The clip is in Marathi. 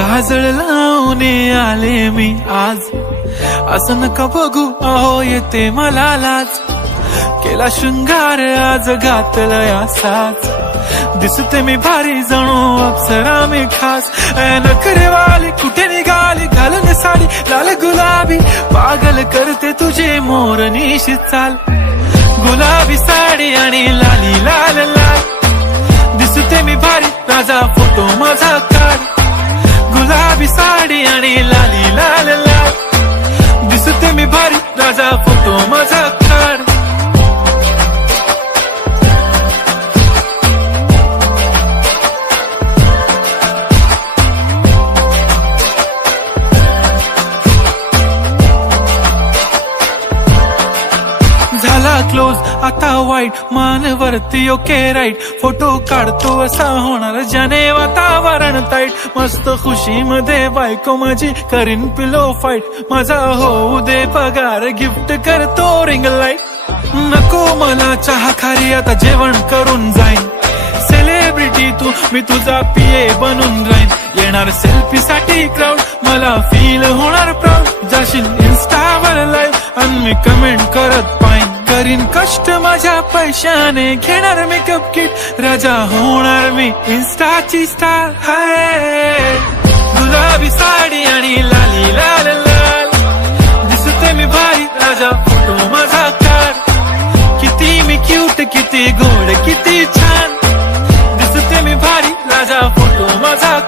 काजळ लावून आले मी आज, असं नका बघू अहो येते मला लाज. केला शृंगार आज घातला असाच, दिसते मी भारी जणू अप्सरा मी खास. नखरेवाली कुठे निघाली घालून साडी लाल गुलाबी, पागल करते तुझे मोरनीशी चाल. गुलाबी साडी आणि लाली लाल लाल, दिसते मी भारी राजा फोटो माझा काढ. गुलाबी साडी आणि लाली लाल लाल, दिसते मी भारी राजा फोटो माझा काढ. झाला क्लोज आता वाईट, मानवरती ओके राईट. फोटो काढतो असा होणार ज्याने वातावरण ताईट. मस्त खुशी मध्ये बायको माझी करीन पिलो फाईट. माझा होऊ दे पगार गिफ्ट करतो रिंग लाईट. नको मला चहा खारी आता जेवण करून जाईन. सेलिब्रिटी तू मी तुझा पीए बनून राहीन. येणार सेल्फी साठी क्राऊड मला फील होणार प्राऊड. जाशील इन्स्टावर लाईव्ह आणि मी कमेंट करत पाईन. करीन कष्ट माझ्या पैशाने घेणार मेकअप किट. राजा होणार मी इन्स्टाची स्टार. हाय गुलाबी साडी आणि लाली लाल लाल, दिसते मी भारी राजा फोटो माझा काढ. किती मी क्यूट किती गोड किती छान, दिसते मी भारी राजा फोटो माझा